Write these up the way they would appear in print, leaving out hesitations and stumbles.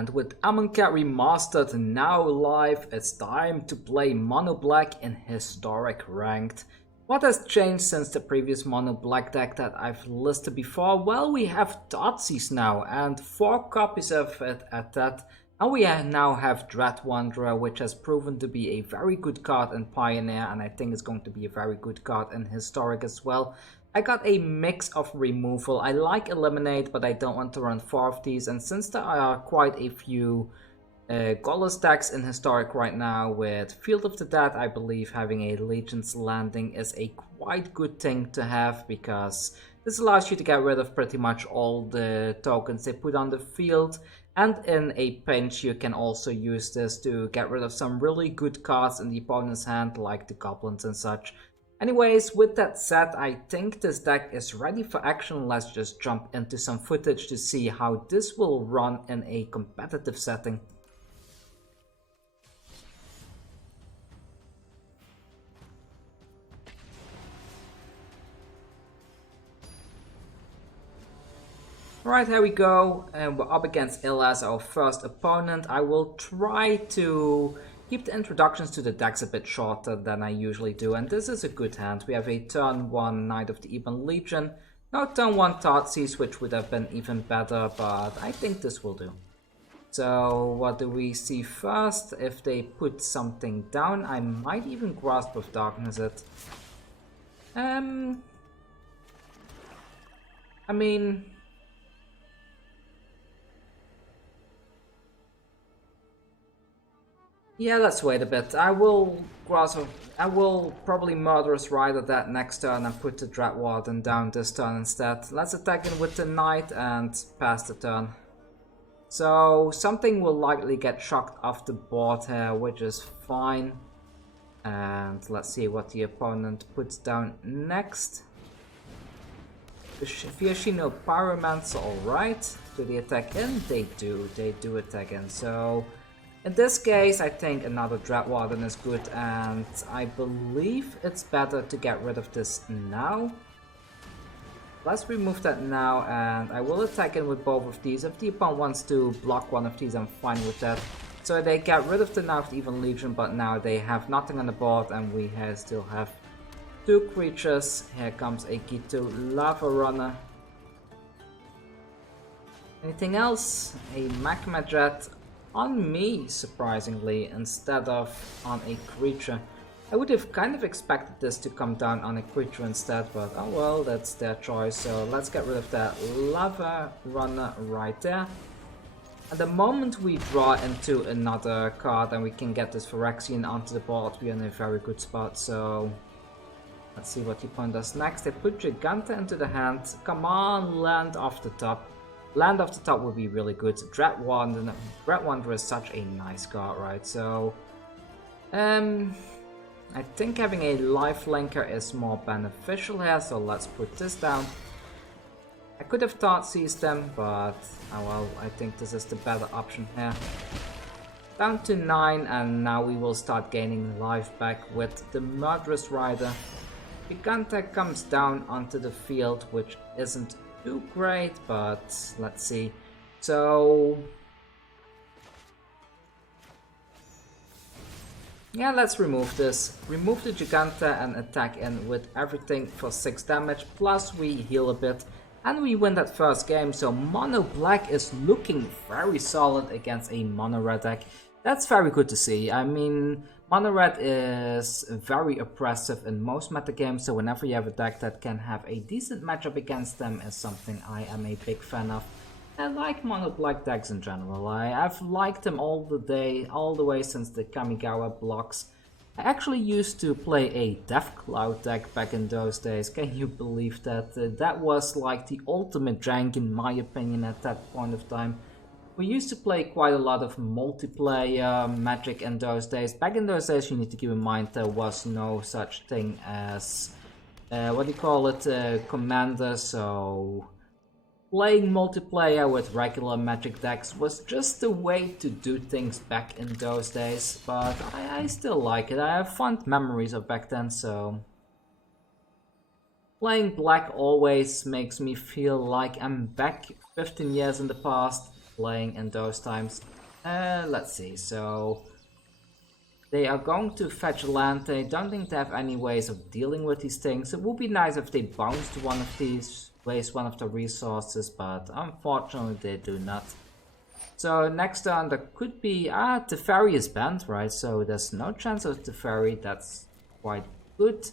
And with Amonkhet Remastered now live, it's time to play Mono Black in Historic Ranked. What has changed since the previous Mono Black deck that I've listed before? Well, we have Thoughtseize now, and 4 copies of it at that. And we now have Dread Wanderer, which has proven to be a very good card in Pioneer, and I think it's going to be a very good card in Historic as well. I got a mix of removal. I like Eliminate, but I don't want to run 4 of these. And since there are quite a few Gollus decks in Historic right now, with Field of the Dead, I believe having a Legion's Landing is a quite good thing to have, because this allows you to get rid of pretty much all the tokens they put on the field. And in a pinch, you can also use this to get rid of some really good cards in the opponent's hand, like the Goblins and such. Anyways, with that said, I think this deck is ready for action. Let's just jump into some footage to see how this will run in a competitive setting. Alright, here we go, and we're up against Ill as our first opponent. I will try to keep the introductions to the decks a bit shorter than I usually do, and this is a good hand. We have a turn 1 Knight of the Ebon Legion, no turn 1 Thoughtseize, which would have been even better, but I think this will do. So what do we see first? If they put something down, I might even Grasp of Darkness it. I mean, yeah, let's wait a bit. I will probably Murderous Rider that next turn and put the Dread Warden down this turn instead. Let's attack in with the Knight and pass the turn. So something will likely get shocked off the board here, which is fine. And let's see what the opponent puts down next. Phyrexian Pyromancer, alright. Do they attack in? They do attack in. So in this case, I think another Dread Warden is good, and I believe it's better to get rid of this now. Let's remove that now, and I will attack in with both of these. If the opponent wants to block one of these, I'm fine with that. So they get rid of the Knight of the Evil Legion, but now they have nothing on the board, and we still have 2 creatures. Here comes a Gitu Lava Runner. Anything else? A Magma Jet on me, surprisingly, instead of on a creature. I would have kind of expected this to come down on a creature instead, but oh well, that's their choice. So let's get rid of that Lava Runner right there. At the moment we draw into another card and we can get this Phyrexian onto the board, we're in a very good spot. So let's see what the opponent does next. They put Giganta into the hand. Come on, land off the top. Land off the top would be really good. Dread Wanderer is such a nice card, right? So, I think having a lifelinker is more beneficial here, so let's put this down. I could have Thoughtseized them, but oh well, I think this is the better option here. Down to 9, and now we will start gaining life back with the Murderous Rider. Giganta comes down onto the field, which isn't too great, but let's see. So yeah, let's remove this. Remove the Giganta and attack in with everything for 6 damage, plus we heal a bit, and we win that first game. So Mono Black is looking very solid against a Mono Red deck. That's very good to see. I mean, Mono Red is very oppressive in most meta games, so whenever you have a deck that can have a decent matchup against them is something I am a big fan of. I like Mono Black decks in general. I've liked them all the way since the Kamigawa blocks. I actually used to play a Death Cloud deck back in those days. Can you believe that? That was like the ultimate jank in my opinion at that point of time. We used to play quite a lot of multiplayer Magic in those days. Back in those days, you need to keep in mind there was no such thing as, Commander, so playing multiplayer with regular Magic decks was just the way to do things back in those days, but I still like it. I have fond memories of back then, so playing Black always makes me feel like I'm back 15 years in the past. playing in those times. Let's see, so they are going to fetch land. They don't think they have any ways of dealing with these things. It would be nice if they bounced one of these, waste one of the resources, but unfortunately they do not. So next turn there could be, Teferi is banned, right? So there's no chance of Teferi, that's quite good.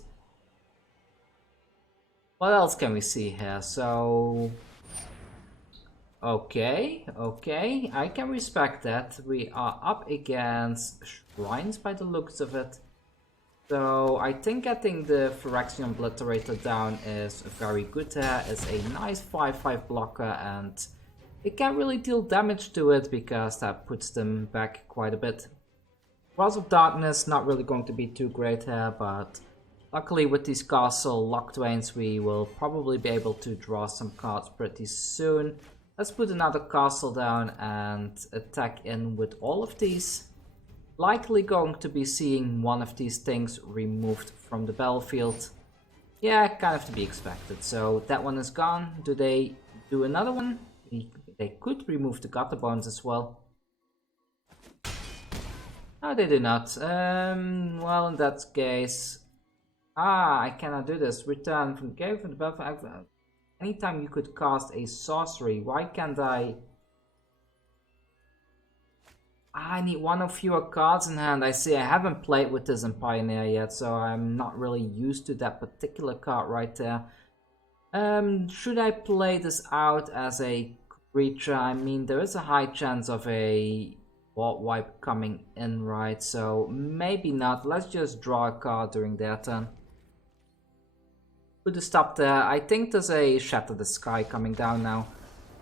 What else can we see here? So okay, I can respect that. We are up against shrines by the looks of it. So I think getting the Phyrexian Obliterator down is very good there. It's a nice 5/5 blocker and it can't really deal damage to it because that puts them back quite a bit. Walls of Darkness not really going to be too great here, but luckily with these Castle Locthwains we will probably be able to draw some cards pretty soon. Let's put another castle down and attack in with all of these. Likely going to be seeing one of these things removed from the battlefield. Yeah, kind of to be expected. So that one is gone. Do they do another one? They could remove the Gutterbones as well. No, they do not. Well, in that case... I cannot do this. Return from the game from the battlefield. Anytime you could cast a sorcery, why can't I... I need one or fewer cards in hand. I see I haven't played with this in Pioneer yet, so I'm not really used to that particular card right there. Should I play this out as a creature? I mean, there is a high chance of a board wipe coming in, right? So maybe not. Let's just draw a card during their turn. Put a stop there. I think there's a Shatter the Sky coming down now.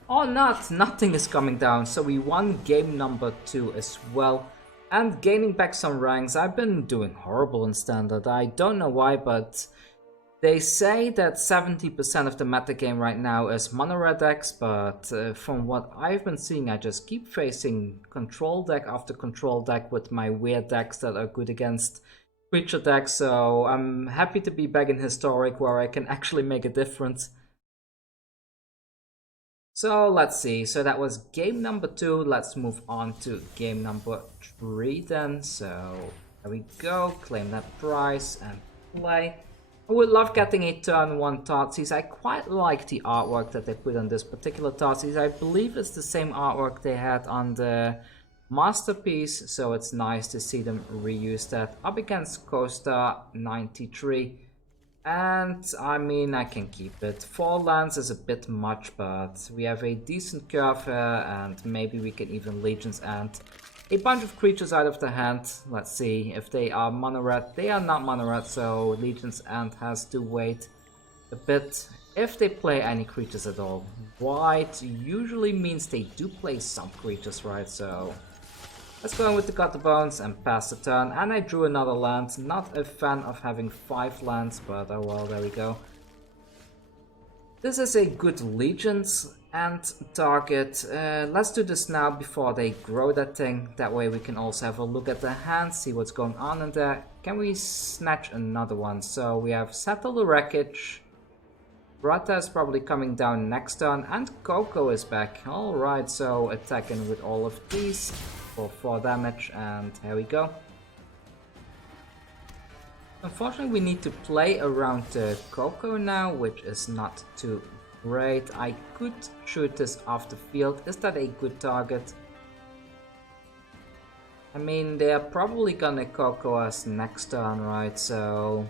Or not, nothing is coming down. So we won game number 2 as well. And gaining back some ranks. I've been doing horrible in Standard. I don't know why, but they say that 70% of the metagame right now is mono red decks, but from what I've been seeing, I just keep facing control deck after control deck with my weird decks that are good against creature decks, so I'm happy to be back in Historic where I can actually make a difference. So let's see, so that was game number 2, let's move on to game number 3 then. So there we go, claim that prize and play. I would love getting a turn 1 Thoughtseize. I quite like the artwork that they put on this particular Thoughtseize. I believe it's the same artwork they had on the Masterpiece, so it's nice to see them reuse that. Up against Costa 93, and I mean I can keep it. 4 lands is a bit much, but we have a decent curve here, and maybe we can even Legions and a bunch of creatures out of the hand. Let's see if they are mono red. They are not mono red, so Legions and has to wait a bit if they play any creatures at all. White usually means they do play some creatures, right? So let's go in with the Gutterbones and pass the turn. And I drew another land. Not a fan of having 5 lands, but oh well, there we go. This is a good Legions and target. Let's do this now before they grow that thing. That way we can also have a look at the hand, see what's going on in there. Can we snatch another one? So we have Settle the Wreckage. Rata is probably coming down next turn, and Coco is back. Alright, so attacking with all of these for 4 damage, and here we go. Unfortunately, we need to play around the Coco now, which is not too great. I could shoot this off the field. Is that a good target? I mean, they are probably gonna Coco us next turn, right? So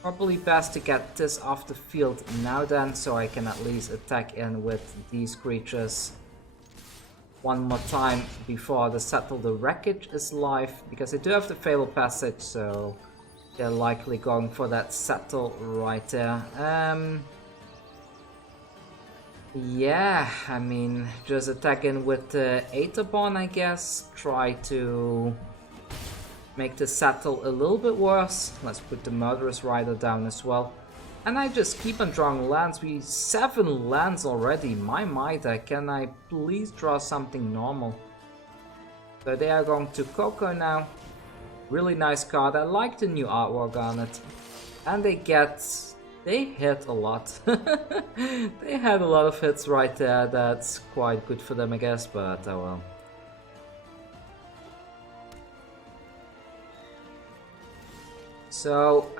probably best to get this off the field now then, so I can at least attack in with these creatures one more time before the Settle the Wreckage is live, because they do have the Fatal Passage, so they're likely going for that Settle right there. Yeah, I mean, just attack in with the Aetherborn, I guess. Try to make the Settle a little bit worse. Let's put the Murderous Rider down as well. And I just keep on drawing lands. We 7 lands already. My there. Can I please draw something normal? So they are going to Coco now. Really nice card. I like the new artwork on it. And they get They hit a lot. They had a lot of hits right there. That's quite good for them, I guess, but oh well. So,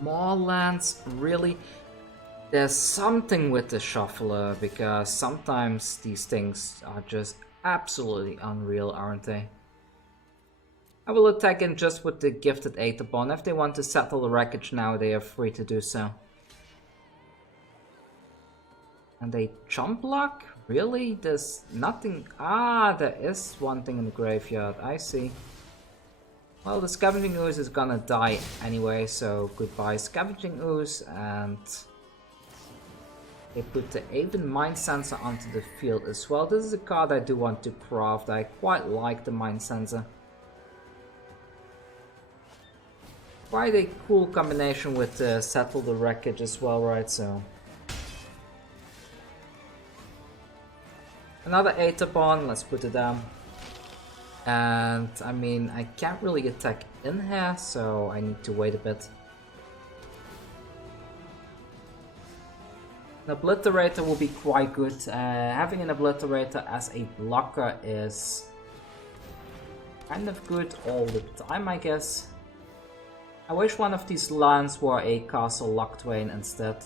more lands, really? There's something with the shuffler, because sometimes these things are just absolutely unreal, aren't they? I will attack in just with the Gifted Aetherborn. If they want to settle the wreckage now, they are free to do so. And they chump block? Really? There's nothing... Ah, there is one thing in the graveyard. I see. Well, the Scavenging Ooze is gonna die anyway, so goodbye Scavenging Ooze, and... They put the Ebon Mind Sensor onto the field as well. This is a card I do want to craft. I quite like the Mind Sensor. Quite a cool combination with Settle the Wreckage as well, right? So... Another Aetherborn, let's put it down. And I mean, I can't really attack in here, so I need to wait a bit. An Obliterator will be quite good. Having an Obliterator as a blocker is kind of good all the time, I guess. I wish one of these lands were a Castle Locthwain instead.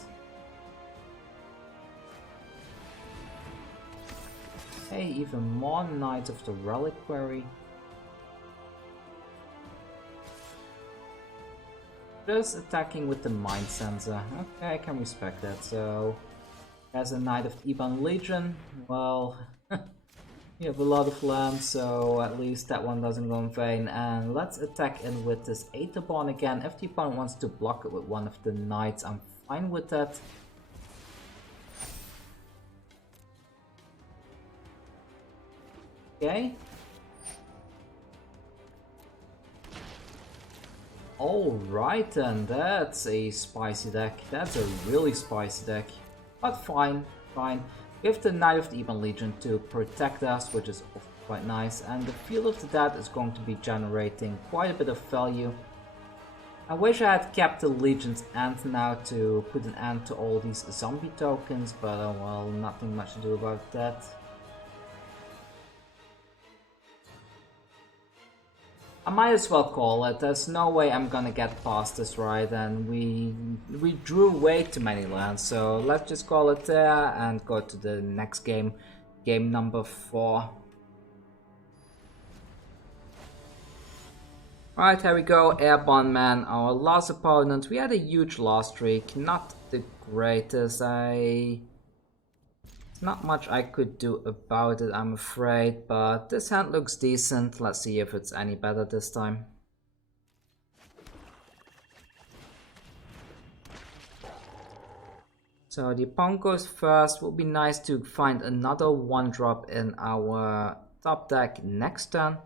Hey, even more Knights of the Reliquary. Just attacking with the Mind Sensor. Okay, I can respect that. So, as a Knight of the Ebon Legion, well, you have a lot of land, so at least that one doesn't go in vain. And let's attack in with this Aetherborn again. If the opponent wants to block it with one of the Knights, I'm fine with that. Okay. Alright then, that's a spicy deck. That's a really spicy deck. But fine, fine. We have the Knight of the Ebon Legion to protect us, which is quite nice. And the Field of the Dead is going to be generating quite a bit of value. I wish I had kept the Legion's End now to put an end to all these zombie tokens, but oh well, nothing much to do about that. I might as well call it. There's no way I'm gonna get past this ride, and we drew way too many lands, so let's just call it there and go to the next game, game number 4. Right, here we go, Airborne Man, our last opponent. We had a huge loss streak, not the greatest. Not much I could do about it, I'm afraid, but this hand looks decent. Let's see if it's any better this time. So the opponent goes first. Will be nice to find another 1-drop in our top deck next turn.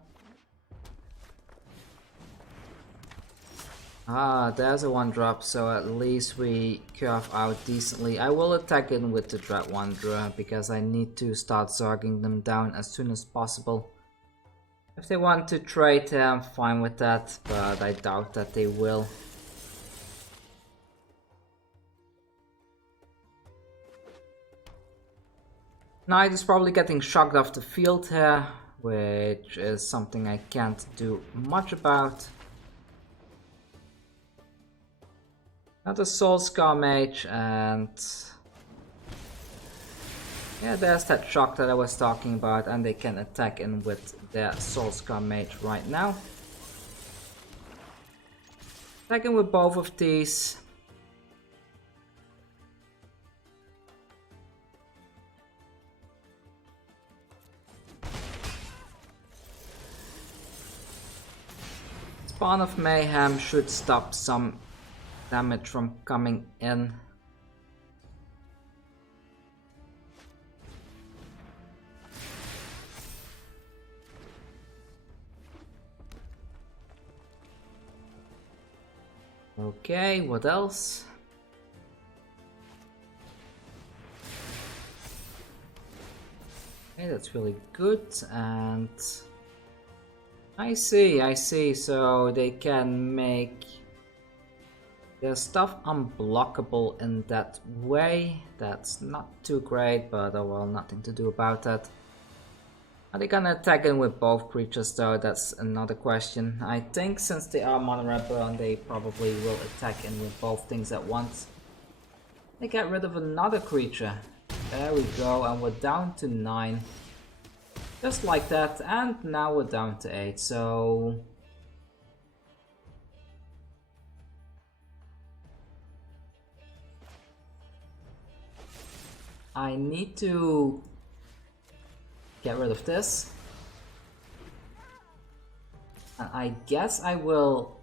Ah, there's a 1-drop, so at least we curve out decently. I will attack in with the Dread Wanderer, because I need to start zerging them down as soon as possible. If they want to trade, I'm fine with that, but I doubt that they will. Knight is probably getting shocked off the field here, which is something I can't do much about. Another Soul Scar Mage, and yeah, there's that shock that I was talking about, and they can attack in with their Soul Scar Mage right now. Attacking with both of these. Spawn of Mayhem should stop some damage from coming in. Okay, what else? Okay, that's really good, and I see, so they There's stuff unblockable in that way. That's not too great, but oh well, nothing to do about that. Are they gonna attack in with both creatures though? That's another question. I think since they are mono red burn, they probably will attack in with both things at once. They get rid of another creature. There we go, and we're down to 9. Just like that, and now we're down to 8, so... I need to get rid of this. And I guess I will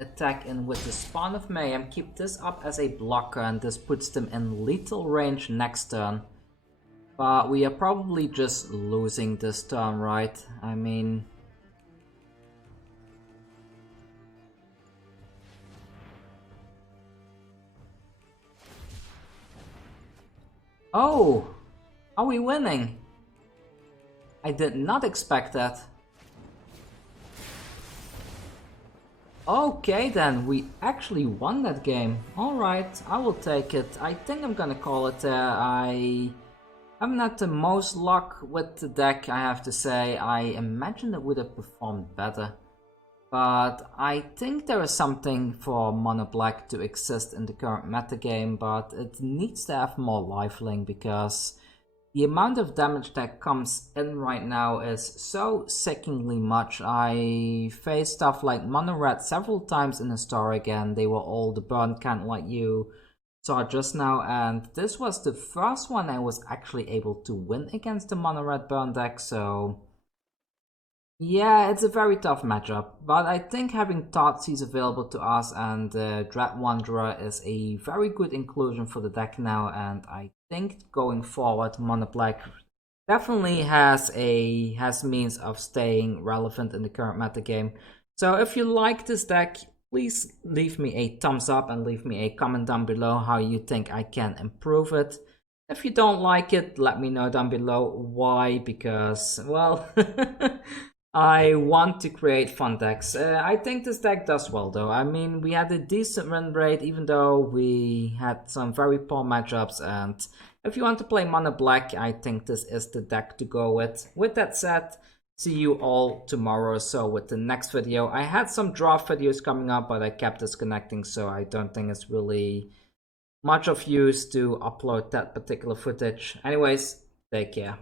attack in with the Spawn of Mayhem, keep this up as a blocker, and this puts them in lethal range next turn. But we are probably just losing this turn, right? I mean... Oh! Are we winning? I did not expect that. Okay then, we actually won that game. Alright, I will take it. I think I'm gonna call it there. I haven't had the most luck with the deck, I have to say. I imagined it would have performed better. But I think there is something for mono black to exist in the current metagame, but it needs to have more lifelink because the amount of damage that comes in right now is so sickeningly much. I faced stuff like mono red several times in Historic and they were all the burn kind like you saw just now, and this was the first one I was actually able to win against the mono red burn deck, so... Yeah, it's a very tough matchup, but I think having Thoughtseize available to us and Dread Wanderer is a very good inclusion for the deck now, and I think going forward Mono Black definitely has means of staying relevant in the current metagame. So if you like this deck, please leave me a thumbs up and leave me a comment down below how you think I can improve it. If you don't like it, let me know down below why, because, well... I want to create fun decks. I think this deck does well though. I mean, we had a decent win rate even though we had some very poor matchups, and if you want to play mono black, I think this is the deck to go with. With that said, see you all tomorrow or so with the next video. I had some draft videos coming up, but I kept disconnecting, so I don't think it's really much of use to upload that particular footage. Anyways, take care.